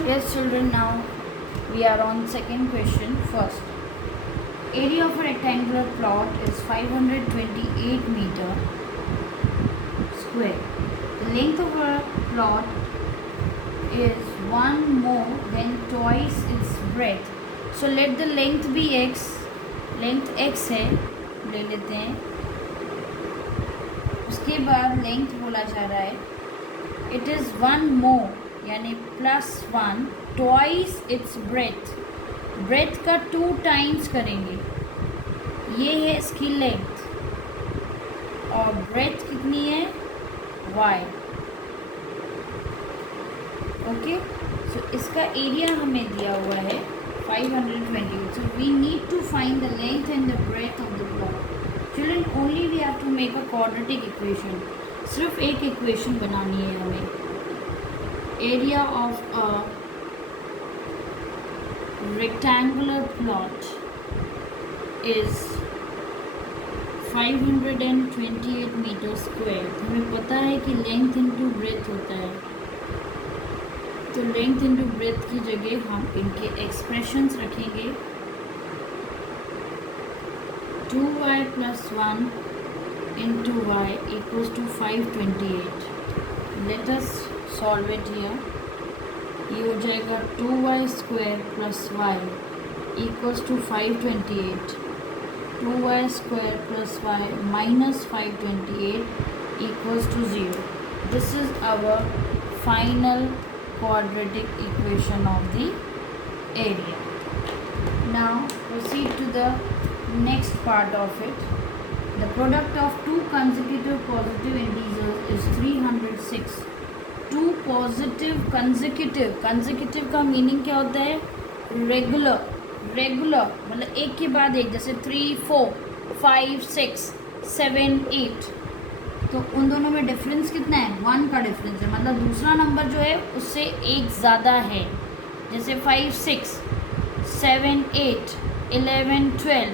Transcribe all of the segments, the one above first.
Yes, children, now we are on second question. First, area of a rectangular plot is 528 meter square. The length of a plot is one more than twice its breadth. So let the length be x. Length x है, ले लेते हैं. उसके बाद length बोला जा रहा है इट इज़ वन मोर यानी +1 ट्वाइस इट्स ब्रेथ. ब्रेथ का 2 टाइम्स करेंगे. ये है इसकी लेंथ और ब्रेथ कितनी है y. ओके, सो इसका एरिया हमें दिया हुआ है 520. So we need to find the length and the breadth of the plot. Children, only we have to make a quadratic equation. सिर्फ एक इक्वेशन बनानी है हमें. Area of a rectangular plot is 528 metre square. हमें पता है कि length into breadth होता है, तो लेंथ इंटू ब्रेथ की जगह हम इनके एक्सप्रेशंस रखेंगे. 2y + 1 into y equals to 528. Let us solve it here. ये हो जाएगा 2y² + y equals to 528. 2y² + y minus 528 equals to 0. This is our final quadratic equation of the area. Now proceed to the next part of it. The product of two consecutive positive integers is 306. Two positive consecutive का meaning क्या होता है? Regular मतलब एक के बाद एक, जैसे 3 4 5 6 7 8. तो उन दोनों में डिफरेंस कितना है? 1 का डिफरेंस है. मतलब दूसरा नंबर जो है उससे एक ज़्यादा है. जैसे 5 6 7 8 11 12,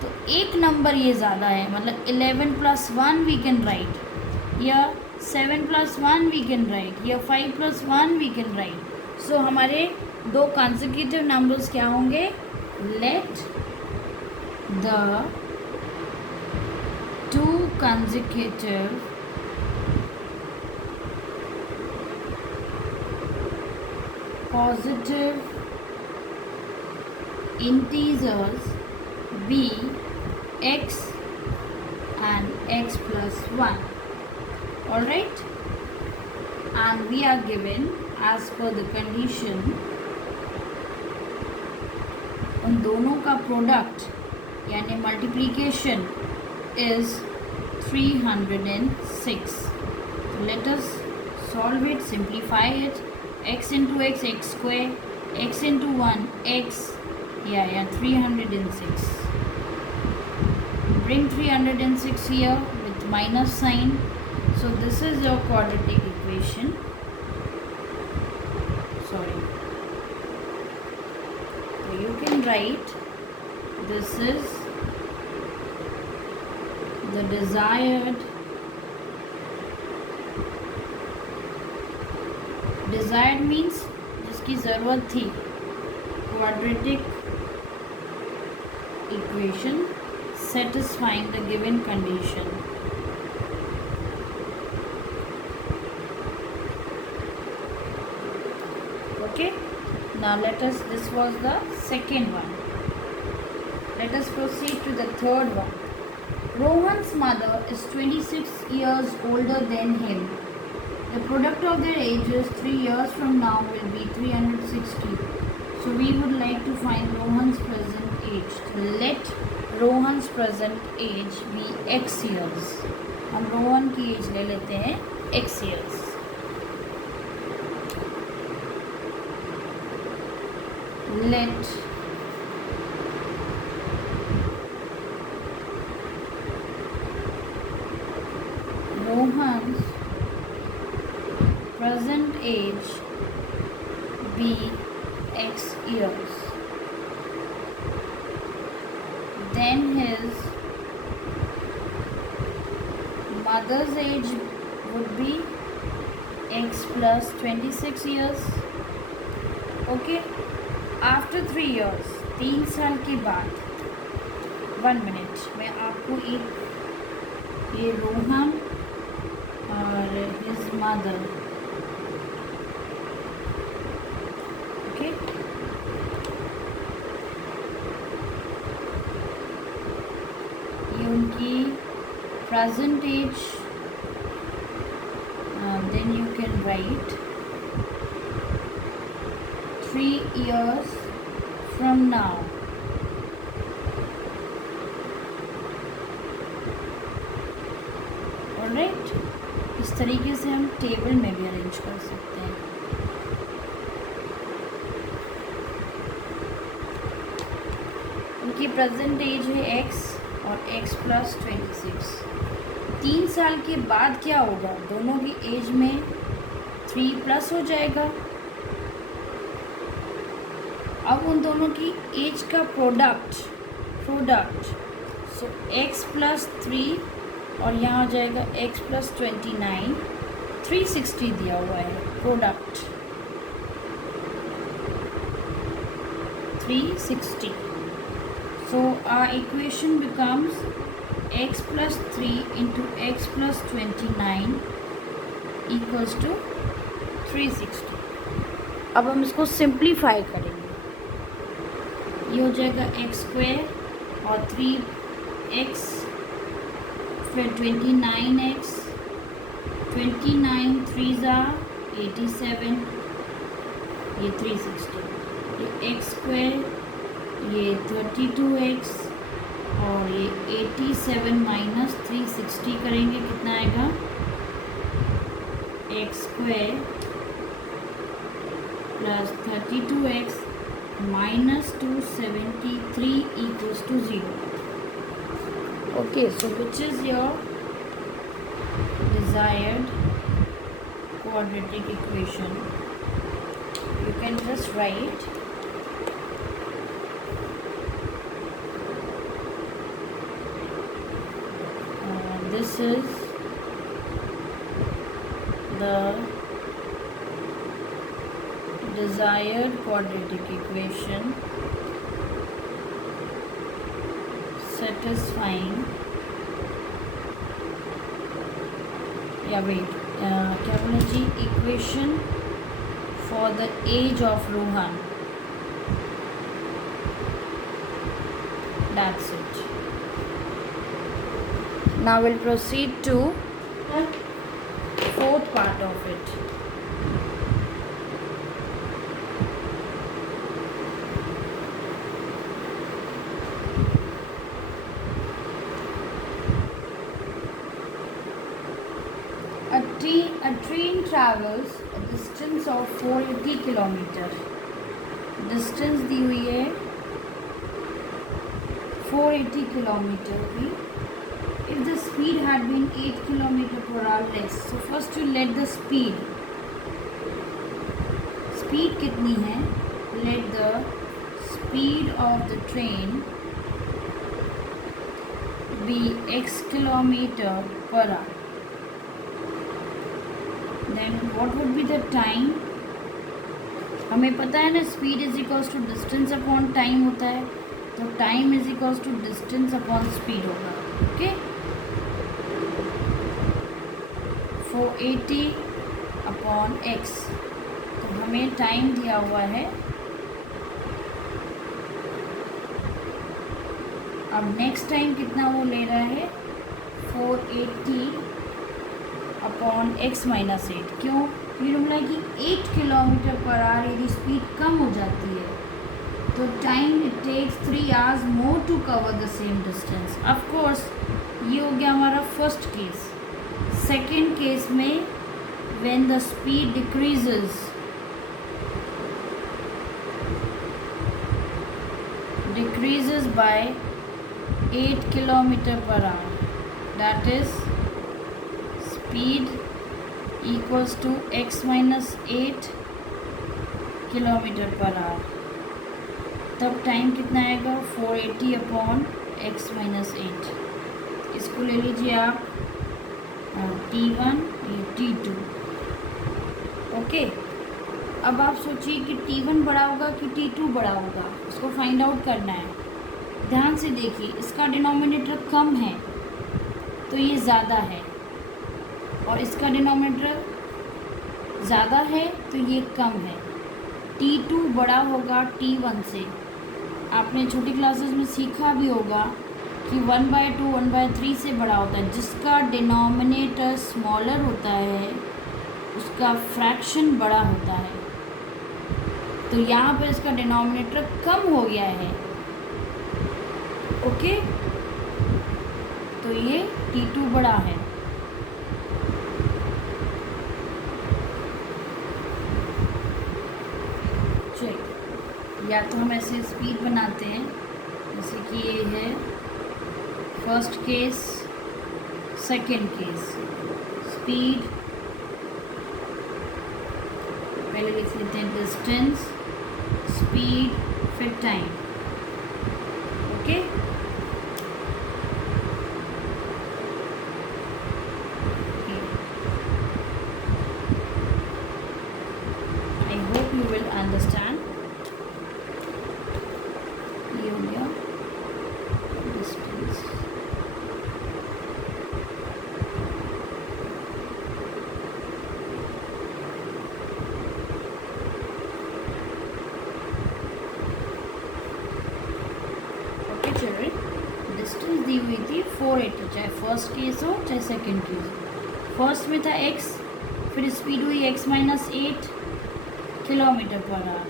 तो एक नंबर ये ज़्यादा है. मतलब 11 + 1 वी कैन राइट, या 7 + 1 वी कैन राइट, या 5 + 1 वी कैन राइट. सो हमारे दो कंसेक्यूटिव नंबर्स क्या होंगे? Let the two consecutive positive integers be x and x + 1. Alright, and we are given as per the condition उन दोनों का प्रोडक्ट यानी multiplication is 306. So let us solve it, simplify it. X into x, x square, x into 1, x, yeah, 306. Bring 306 here with minus sign. So this is your quadratic equation. Sorry. So you can write this is the desired means जिसकी ज़रूरत थी quadratic equation satisfying the given condition. Okay, now this was the second one. Let us proceed to the third one. Rohan's mother is 26 years older than him. The product of their ages 3 years from now will be 360. So we would like to find Rohan's present age. Let Rohan's present age be x years. हम रोहन की as ले लेते हैं x years. Let Rohan's present age be x years. Then his mother's age would be x plus 26 years. Okay, after 3 years, 3 साल के बाद, 1 minute, मैं आपको एक ये रोहन और हिज मदर, ओके, ये उनकी present age, then you can write 3 years from now. Alright, इस तरीके से हम टेबल में भी अरेंज कर सकते हैं. उनकी प्रेजेंट एज है x और x + 26. 3 साल के बाद क्या होगा, दोनों की एज में 3+ हो जाएगा. अब उन दोनों की एज का प्रोडक्ट, सो x + 3 और यहाँ आ जाएगा x + 29, 360 दिया हुआ है product, 360. So our equation becomes x + 3 × x + 29 = 360. अब हम इसको सिंप्लीफाई करेंगे. ये हो जाएगा x² और 3x, फिर 29x, 29 3s are 87, ये 360. ये x², ये 32x और ये 87 - 360 करेंगे, कितना आएगा, x² + 32x - 273 = 0. Okay, so which is your desired quadratic equation? You can just write this is the desired quadratic equation satisfying, या वेट क्या बोला जी, equation for the age of Rohan. That's it. Now we'll proceed to fourth part of it. A train travels a distance of 480 kilometre. Distance दी हुई है 480 kilometre की. If the speed had been 8 km/h less, so first you let the speed कितनी है, let the speed of the train be x km/h. Then what would be the time? हमें पता है ना, speed is equals to distance upon time होता है, तो time is equals to distance upon speed होगा. ओके, 480 अपॉन x, तो हमें टाइम दिया हुआ है. अब नेक्स्ट टाइम कितना वो ले रहा है, 480 अपॉन x - 8. क्यों, फिर बोला कि 8 km/h यदि स्पीड कम हो जाती है तो time it takes 3 hours more to cover the same distance. Of course ये हो गया हमारा फर्स्ट केस. सेकेंड केस में when the speed decreases by 8 km/h, that is speed equals to x - 8 km/h. तब टाइम कितना आएगा, 480 अपॉन x - 8. इसको ले लीजिए आप T1, ये T2. ओके, अब आप सोचिए कि T1 बड़ा होगा कि T2 बड़ा होगा, उसको फाइंड आउट करना है। ध्यान से देखिए, इसका डिनोमिनेटर कम है तो ये ज़्यादा है, और इसका डिनोमिनेटर ज़्यादा है तो ये कम है। T2 बड़ा होगा T1 से। आपने छोटी क्लासेस में सीखा भी होगा कि 1/2 1/3 से बड़ा होता है। जिसका डिनोमिनेटर स्मॉलर होता है उसका फ्रैक्शन बड़ा होता है। तो यहाँ पर इसका डिनोमिनेटर कम हो गया है। ओके, तो ये T2 बड़ा है। चलिए, या तो हम ऐसे स्पीड बनाते हैं, जैसे कि ये है first case, second case. Speed पहले लिख लेते हैं डिस्टेंस, स्पीड, फिर time. Okay, I hope you will understand. ये हो गया डिस्टेंस, डिस्टेंस दी हुई थी 480, चाहे फर्स्ट केस हो चाहे सेकंड केस हो। फर्स्ट में था x, फिर स्पीड हुई x-8 किलोमीटर पर आवर।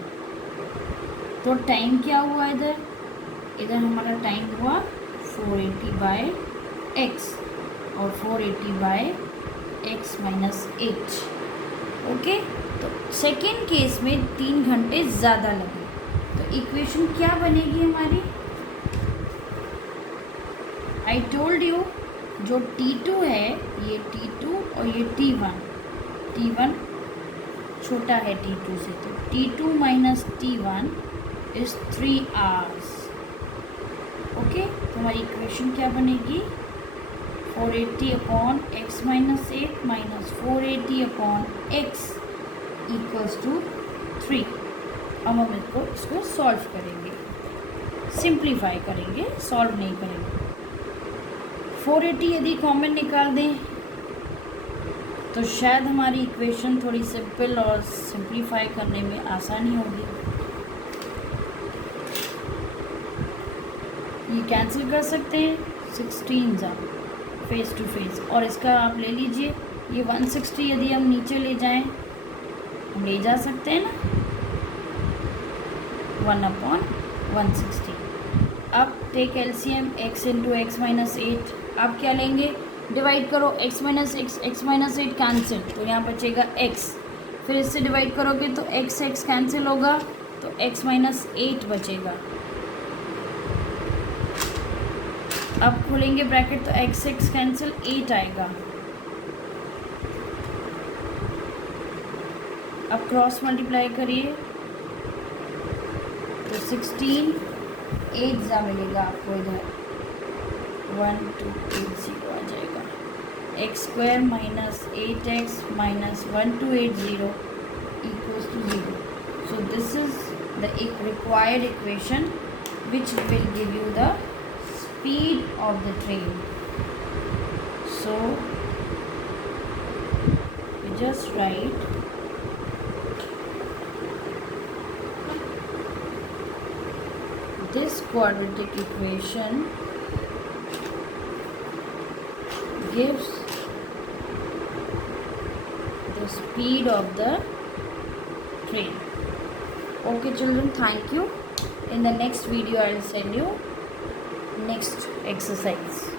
तो टाइम क्या हुआ इधर? इधर हमारा टाइम हुआ 480/x, और 480/x-8। ओके, तो सेकंड केस में 3 घंटे ज़्यादा लगे। तो इक्वेशन क्या बनेगी हमारी? आई टोल्ड यू, जो T2 है, ये T2 और ये T1, T1 छोटा है T2 से, तो T2 minus T1 is 3 hours. Okay, तो हमारी इक्वेशन क्या बनेगी? 480/x-8 minus 480/x equals to 3। अब हम इसको सॉल्व करेंगे, सिंप्लीफाई करेंगे, सॉल्व नहीं करेंगे। 480 यदि कॉमन निकाल दें तो शायद हमारी इक्वेशन थोड़ी सिंपल और सिंप्लीफाई करने में आसानी होगी। ये कैंसिल कर सकते हैं, 16 जा फेस टू फेस, और इसका आप ले लीजिए ये 160 यदि हम नीचे ले जाएं, हम ले जा सकते हैं ना, 1/160। अब take LCM x into x-8। आप क्या लेंगे? डिवाइड करो, x-8 कैंसिल, तो यहाँ बचेगा x। फिर इससे डिवाइड करोगे तो x कैंसिल होगा, तो x-8 बचेगा। अब खोलेंगे ब्रैकेट तो x कैंसिल, 8 आएगा। अब क्रॉस मल्टीप्लाई करिए तो 16 8 जा मिलेगा आपको, इधर 1280 आ जाएगा। x² minus 8x minus 1280 equals to 0. So this is the required equation which will give you the speed of the train. So we just write this quadratic equation gives the speed of the train. Okay children, thank you. In the next video I will send you next exercise.